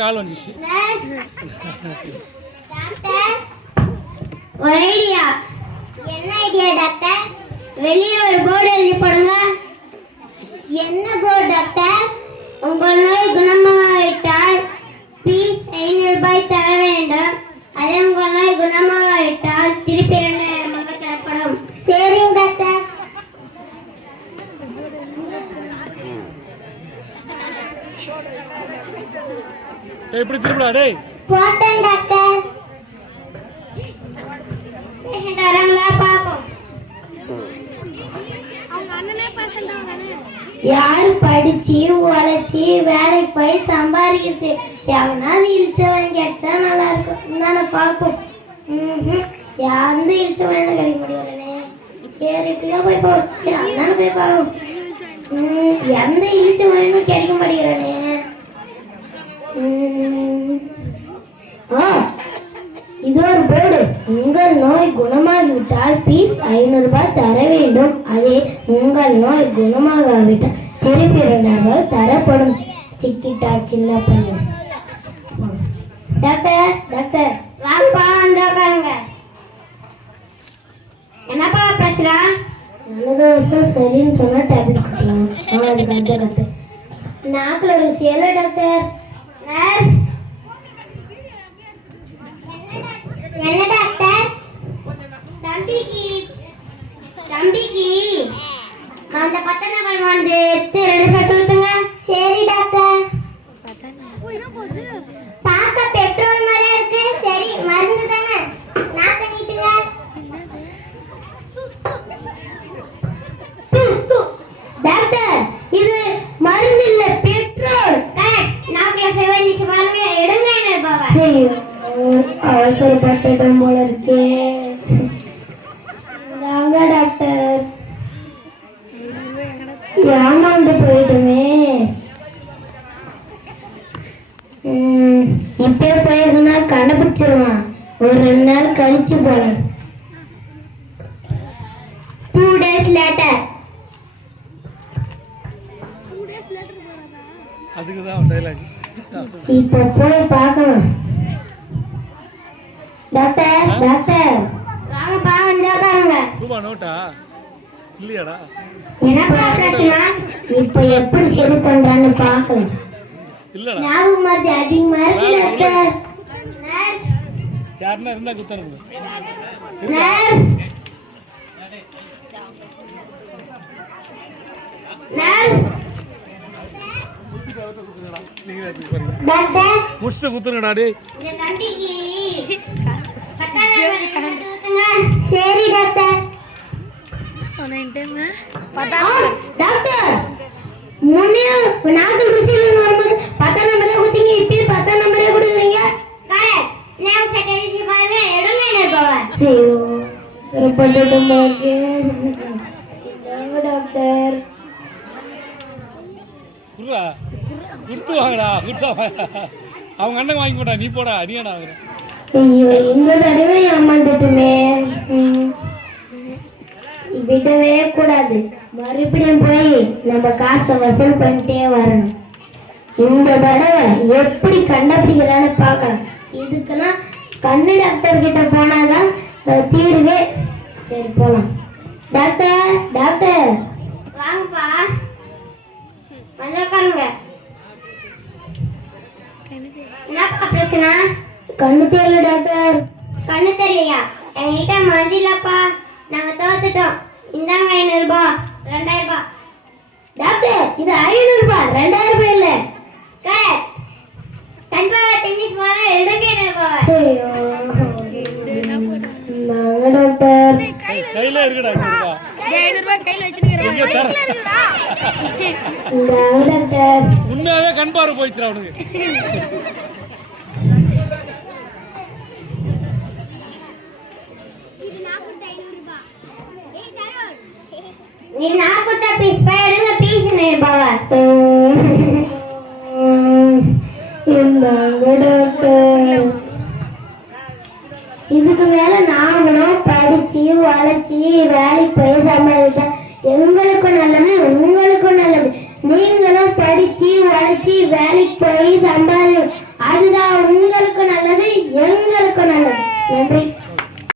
கால் வந்துச்சு. ஒரு ஐடியா. என்ன ஐடியா டாக்டர்? வெளியே ஒரு போர்டு எழுதி போடுங்க. என்ன போர்டு டாக்டர்? உங்கள் நோய் குணமாகிவிட்டால் பீஸ் 500 ரூபாய் தர வேண்டும். அதே உங்கள் நோய் குணமாகிவிட்டால் திருப்பி 2000 தரப்படும். சரிங்க டாக்டர். எப்படி திரும்படா டேய்? போட்டேன் டாக்டர். பேஷண்ட் வராங்களா பாப்போம். அவங்க அண்ணனே பேஷண்ட் வரானே. யார் படிச்சு உழைச்சி வேலைக்கு போய் சம்பாதிக்கிறது? எவனாவது இழிச்சவன் கிடைச்சா நல்லா இருக்கும் தானே பார்ப்போம். எந்த இழிச்சவன் கிடைக்க முடியலனே. சரி இப்படிதான் போய் போடும். சரி அண்ணானு போய் பார்க்கும். எந்த இழிச்சவனும் கிடைக்க மாட்டேங்கிறானே. இது ஒரு போர்டு. உங்கள் நோய் குணமாகிவிட்டால் பீஸ் 500 ரூபாய் தர வேண்டும். அதே உங்கள் நோய் குணமாகாவிட்டால் திருப்பி 2000 தரப்படும். சிக்கிட்டா சின்ன பையன். டாக்டர் டாக்டர் வாங்கப்பா வந்தாங்க. என்னப்பா பிரச்சனை? ஜலதோஷம் சரின்னு சொன்னா டேப்லெட் கொடுக்கலாம். அதுக்கு அந்த டாக்டர் நாக்கில் ருசி இல்லை டாக்டர். என்ன டாக்டர்? தம்பிக்கு அந்த 10 நம்பர் வந்து 2 சொட்டு ஊத்துங்க. சரி டாக்டர். பார்க்க பெட்ரோல் மாதிரியே இருக்கு. சரி மருந்து தானே. நாக்க நீட்டுங்க. டாக்டர் இது மருந்து இல்ல பெட்ரோல். கரெக்ட். நாக்குல செவனிச்சு பாருங்க. எடுங்க என்ன பாவா. அவசரப்பட்டுட்டோம் போல இருக்கே. தாங்க டாக்டர். ஏமாந்து போயிட்டுமே. இப்பே போயிருக்குன்னா கண்டுபிடிச்சிருவான். ஒரு 2 நாள் கழிச்சு போனேன். 2 days later. அதுக்குதான் டைலாக். இப்போ போய் பார்க்கணும். டாக்டர் டாக்டர் வாங்கப்பா வந்து உட்காருங்க. ரூபா நோட்டா இல்லையாடா? என்னப்பா பிரச்சனை? இப்போ எப்படி சரி பண்றான்னு பார்க்கலாம். இல்லடா ஞாபகம் மறதி அதிகமா இருக்கு டாக்டர். நர்ஸ் யாருன்னா இருந்தா குத்தனுங்க. நர்ஸ் நர்ஸ் டாக்டர் முஷ்ட குத்துறடா டேய். இந்த தம்பிக்கு 10 நம்பர் ஊத்துங்க. சரி டாக்டர். சொன்னேன்டேங்க. டாக்டர் முன்னே நாக்கு ருசில வரும்போது 10 நம்பர் தான் குத்திங்க. இப்போ 10 நம்பரே கொடுக்குறீங்க. கரெக்ட். நேம் செட்டரிச்சு பாருங்க. எடுங்க என்ன பாவா. ஐயோ சரப்பட்டுட்டோம் பாருங்க. இதாங்க டாக்டர். குர்ரா குடுத்து வாங்கடா. குடுத்தா அவங்க அண்ணன் வாங்கி போடா. நீ போடா. நீ ஏடா வாங்குற? ஐயோ இந்த தடவை ஏமாந்துட்டுமே. விடவே கூடாது. மறுபடியும் போய் நம்ம காசை வசூல் பண்ணிட்டே வரணும். இந்த தடவை எப்படி கண்டுபிடிக்கிறான்னு பார்க்கலாம். இதுக்குன்னா கண்ணு டாக்டர் கிட்ட போனாதான் தீர்வே. சரி போலாம். டாக்டர் டாக்டர் வாங்கப்பா வந்து உட்காருங்க. என்னப்பா பிரச்சனை? கண்ணு தெரியல டாக்டர். கண்ணு தெரியலையா? எங்ககிட்ட மந்திலப்பா. நாங்க தோத்துட்டோம். இந்தாங்க 500 ரூபாய். 2000 ரூபாய். டாக்டர் இது 500 ரூபாய் 2000 ரூபாய் இல்ல. கரெக்ட். கண்பா டென்னிஸ் போற எடுங்க 500 ரூபாய். ஐயோ நாங்க டாக்டர் கையில இருக்குடா 500 ரூபாய். 500 ரூபாய் கையில வச்சிருக்கீங்க. டாக்டர் உண்மையாவே கண் பார்வை போயிடுச்சு அவனுக்கு. நீ நாக்குட்ட பீஸ் எடுங்க. பீஸ் பாவா. இந்தாங்க டாக்டர். இதுக்கு மேல நாங்களும் படிச்சு உழைச்சி வேலைக்கு போய் சம்பாதிச்சா எங்களுக்கும் நல்லது உங்களுக்கும் நல்லது. நீங்களும் படிச்சு உழைச்சி வேலைக்கு போய் சம்பாதி